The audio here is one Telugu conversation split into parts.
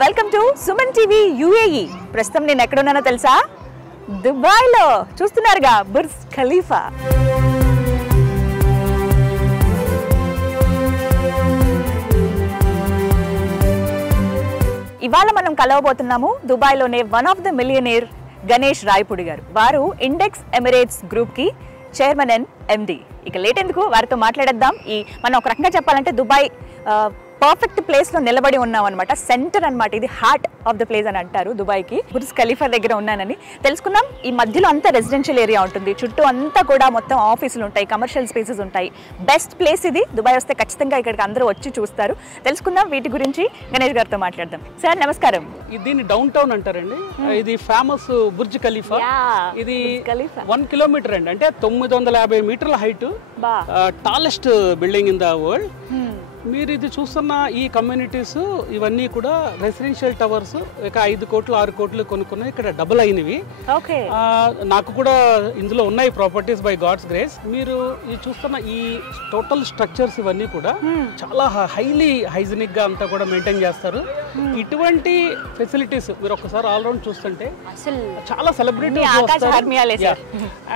Welcome to Suman TV UAE. ప్రస్తుతం నేను ఎక్కడున్నానో తెలుసా? దుబాయ్లో. చూస్తున్నారుగా బుర్జ్ ఖలీఫా. ఇవాళ మనం కలవబోతున్నాము దుబాయ్లోనే one of the millionaire Ganesh Rayapudi గారు. వారు ఇండెక్స్ ఎమిరేట్స్ గ్రూప్కి చైర్మన్ అండ్ ఎండి. ఇక లేట్ ఎందుకు, వారితో మాట్లాడేద్దాం. మనం ఒక రకంగా చెప్పాలంటే దుబాయ్ పర్ఫెక్ట్ ప్లేస్లో నిలబడి ఉన్నాం అనమాట. సెంటర్ అనమాట, ఇది హార్ట్ ఆఫ్ ద ప్లేస్ అని అంటారు దుబాయ్కి. బుర్జ్ ఖలీఫా దగ్గర ఉన్నానని తెలుసుకుందాం. ఈ మధ్యలో అంతా రెసిడెన్షియల్ ఏరియా ఉంటుంది, చుట్టూ అంతా కూడా మొత్తం ఆఫీసులు ఉంటాయి, కమర్షియల్ స్పేసెస్ ఉంటాయి. బెస్ట్ ప్లేస్ ఇది. దుబాయ్ వస్తే ఖచ్చితంగా ఇక్కడికి అందరూ వచ్చి చూస్తారు. తెలుసుకుందాం వీటి గురించి. గణేష్ గారితో మాట్లాడదాం. సార్ నమస్కారం. దీన్ని డౌన్ టౌన్ అంటారండి. ఇది ఫేమస్ బుర్జ్ ఖలీఫా. ఇది 1 కిలోమీటర్ అండి, అంటే 950 మీటర్ల height, tallest building in the world. మీరు ఇది చూస్తున్న ఈ కమ్యూనిటీస్ ఇవన్నీ కూడా రెసిడెన్షియల్ టవర్స్. ఇక 5 కోట్లు 6 కోట్లు కొనుక్కున్నాయి, ఇక్కడ డబుల్ అయినవి. నాకు కూడా ఇందులో ఉన్నాయి ప్రాపర్టీస్ బై గాడ్స్ గ్రేస్. మీరు ఇది చూస్తున్న ఈ టోటల్ స్ట్రక్చర్స్ ఇవన్నీ కూడా చాలా హైలీ హైజీనిక్ గా అంతా కూడా మెయింటైన్ చేస్తారు. ఇటువంటి ఫెసిలిటీస్ మీరు ఒకసారి ఆల్రౌండ్ చూస్తుంటే చాలా సెలబ్రిటీస్ వస్తారు.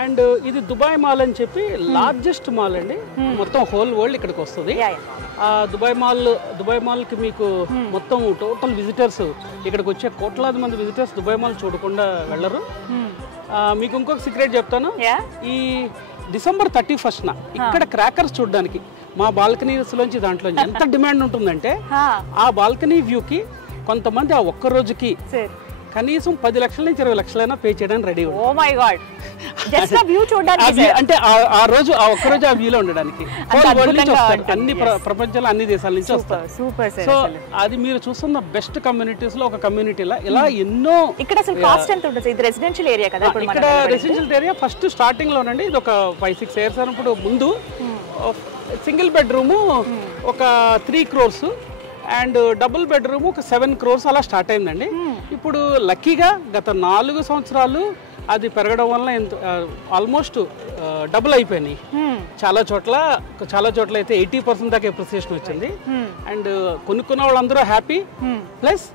అండ్ ఇది దుబాయ్ మాల్ అని చెప్పి లార్జెస్ట్ మాల్ అండి, మొత్తం హోల్ వరల్డ్ ఇక్కడికి వస్తుంది. దుబాయ్ మాల్ కి మీకు మొత్తం టోటల్ విజిటర్స్ ఇక్కడికి వచ్చే కోట్లాది మంది విజిటర్స్ దుబాయ్ మాల్ చూడకుండా వెళ్ళరు. మీకు ఇంకొక సీక్రెట్ చెప్తాను. ఈ డిసెంబర్ 31న ఇక్కడ క్రాకర్స్ చూడడానికి మా బాల్కనీస్ లోంచి దాంట్లో ఎంత డిమాండ్ ఉంటుందంటే, ఆ బాల్కనీ వ్యూకి కొంతమంది ఆ ఒక్క రోజుకి కనీసం 10 లక్షల నుంచి 20 లక్షలైనా పే చేయడానికి రెడీ. అంటే ఆ రోజు ఆ ఒక్క రోజు ఆ వ్యూలో ఉండడానికి అన్ని ప్రపంచంలో అన్ని దేశాల నుంచి వస్తారు. సో అది మీరు చూస్తున్న బెస్ట్ కమ్యూనిటీస్ లో ఒక కమ్యూనిటీలా ఇలా ఎన్నో. ఇక్కడ రెసిడెన్షియల్ ఏరియా కదా, ఇక్కడ రెసిడెన్షియల్ ఏరియా ఫస్ట్ స్టార్టింగ్ లోనండి. ఇది ఒక 5-6 years అన్నప్పుడు ముందు సింగిల్ బెడ్రూమ్ ఒక 3 crores అండ్ డబుల్ బెడ్రూమ్ ఒక 7 crores అలా స్టార్ట్ అయిందండి. ఇప్పుడు లక్కీగా గత 4 సంవత్సరాలు అది పెరగడం వల్ల ఆల్మోస్ట్ డబుల్ అయిపోయినాయి. చాలా చోట్ల అయితే 80% దాకా ఎప్రిసియేషన్ వచ్చింది. అండ్ కొనుక్కున్న వాళ్ళందరూ హ్యాపీ. ప్లస్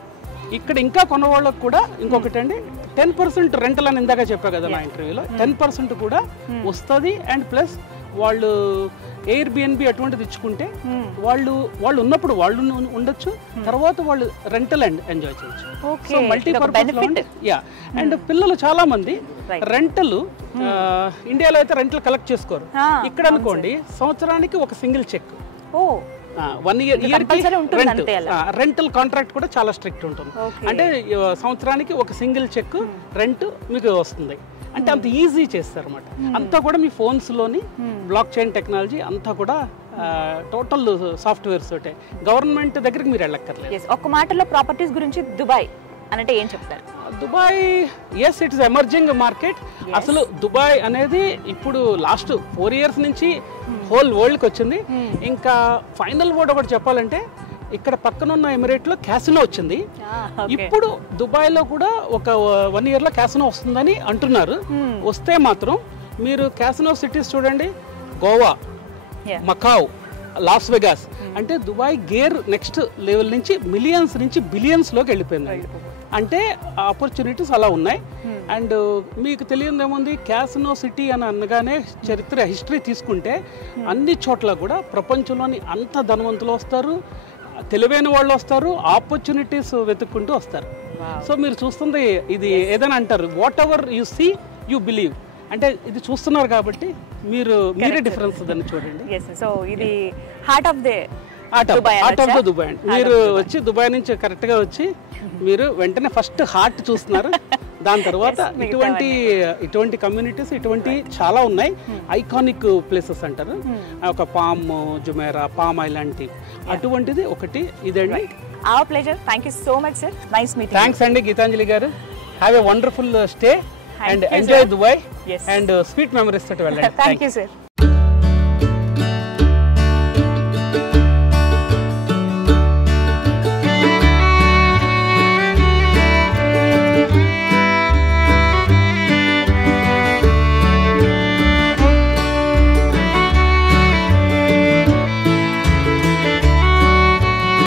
ఇక్కడ ఇంకా కొన్న వాళ్ళకు కూడా ఇంకొకటి అండి, 10% రెంటల్ అని ఇందాక చెప్పా కదా నా ఇంటర్వ్యూలో, 10% కూడా వస్తుంది. అండ్ ప్లస్ వాళ్ళు ఎయిర్ బిఎన్బి అటువంటిది ఇచ్చుకుంటే వాళ్ళు ఉన్నప్పుడు వాళ్ళు ఉండొచ్చు, తర్వాత వాళ్ళు రెంటల్ ఎంజాయ్ చేయొచ్చు. So multipurpose. అండ్ పిల్లలు చాలా మంది రెంటల్ ఇండియాలో అయితే రెంటల్ కలెక్ట్ చేసుకోరు. ఇక్కడ అనుకోండి సంవత్సరానికి ఒక single check, 1 year rental contract కూడా చాలా స్ట్రిక్ట్ ఉంటుంది. అంటే సంవత్సరానికి ఒక సింగిల్ చెక్ రెంట్ మీకు వస్తుంది. అంటే అంత ఈజీ చేస్తారు అన్నమాట. అంతా కూడా మీ ఫోన్స్ లోని బ్లాక్ చైన్ టెక్నాలజీ అంతా కూడా టోటల్ సాఫ్ట్వేర్స్ తోటే. గవర్నమెంట్ దగ్గరికి మీరు వెళ్ళక్కర్లేదు. ఒక మాటలో ప్రాపర్టీస్ గురించి దుబాయ్ అంటే ఏం చెప్తారు? Dubai yes, it is emerging market. అసలు దుబాయ్ అనేది ఇప్పుడు లాస్ట్ 4 years నుంచి హోల్ వరల్డ్కి వచ్చింది. ఇంకా ఫైనల్ వర్డ్ ఒకటి చెప్పాలంటే, ఇక్కడ పక్కనున్న ఎమిరేట్ లో క్యాసినో వచ్చింది. ఇప్పుడు దుబాయ్ లో కూడా ఒక 1 year లో క్యాసినో వస్తుందని అంటున్నారు. వస్తే మాత్రం మీరు క్యాసినో సిటీస్ చూడండి, గోవా, మకావ్, లాస్ వెగాస్. అంటే దుబాయ్ గేర్ నెక్స్ట్ లెవెల్ నుంచి మిలియన్స్ నుంచి బిలియన్స్ లోకి వెళ్ళిపోయింది. అంటే ఆపర్చునిటీస్ అలా ఉన్నాయి. అండ్ మీకు తెలియదు ఏముంది, క్యాసినో సిటీ అని అనగానే హిస్టరీ తీసుకుంటే అన్ని చోట్ల కూడా ప్రపంచంలోని అంత ధనవంతులు వస్తారు, తెలివైన వాళ్ళు వస్తారు, ఆపర్చునిటీస్ వెతుక్కుంటూ వస్తారు. సో మీరు చూస్తుంది ఇది ఏదైనా అంటారు, whatever you see you believe. అంటే ఇది చూస్తున్నారు కాబట్టి మీరే డిఫరెన్స్ దాన్ని చూడండి. సో ఇది హార్ట్ ఆఫ్ ద దుబాయ్. మీరు వచ్చి దుబాయ్ నుంచి కరెక్ట్ గా వచ్చి మీరు వెంటనే ఫస్ట్ హార్ట్ చూస్తున్నారు. దాని తర్వాత ఇటువంటి కమ్యూనిటీస్ ఇటువంటి చాలా ఉన్నాయి. ఐకానిక్ ప్లేసెస్ అంటారు, ఒక పామ్ జుమేరా, పామ్ ఐలాండ్, అటువంటిది ఒకటి ఇదండి. Hour pleasure. Thank you so much sir. Nice meeting. Thanks అండి గీతాంజలి గారు. Have a wonderful stay and enjoy Dubai and sweet memories తోటి వెళ్ళండి. Thank you sir.